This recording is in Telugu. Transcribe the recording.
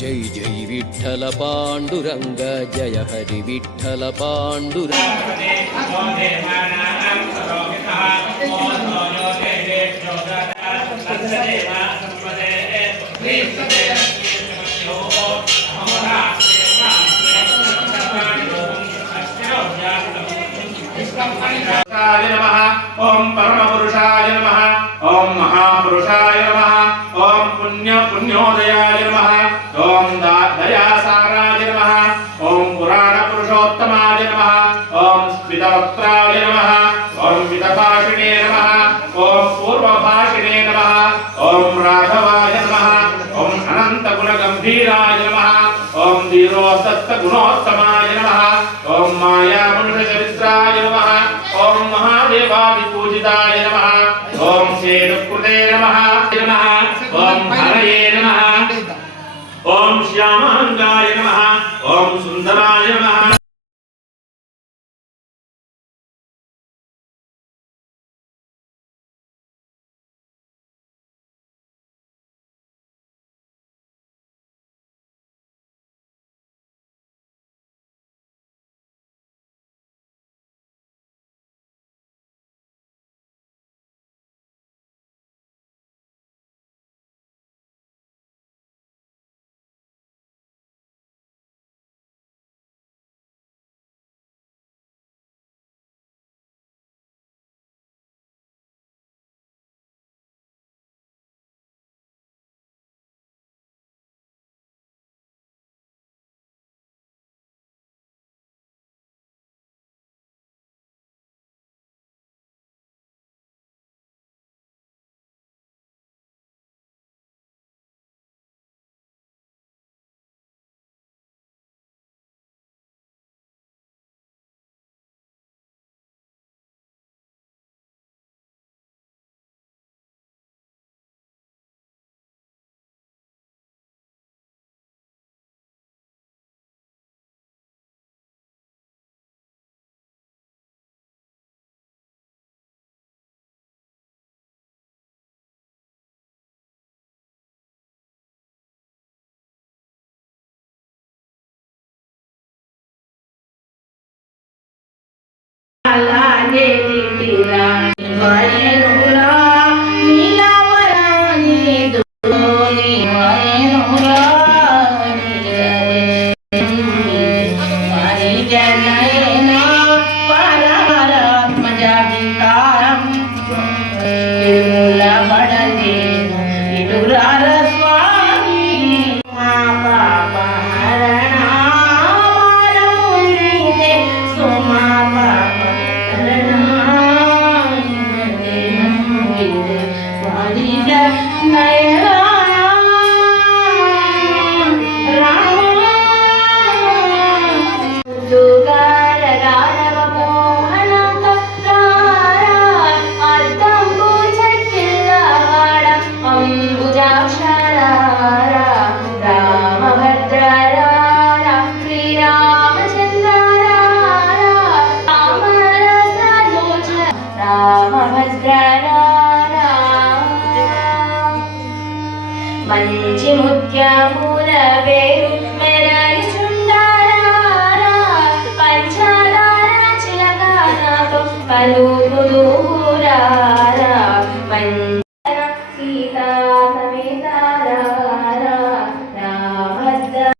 जय जय विठल पांडुरंग जय हरि विठल पांडुरंग। ओम परम पुरुषाय नमः ओम महापुरुषाय గంభీరాయ నమః ఓం ధీరోదత్త గుణోత్తమాయ నమః ఓం మాయా పురుష చరిత్రాయ నమః ఓం మహాదేవాది పూజితాయ నమః ఓం శేనుకృతే నమః నమః ఓం హరయే నమః ఓం శ్యామాంగాయ Bye. ఓం మంచి ముత్యముల వేరు మెరలి చుండారా పంచదార చిలకాలతో పలుకుదూరా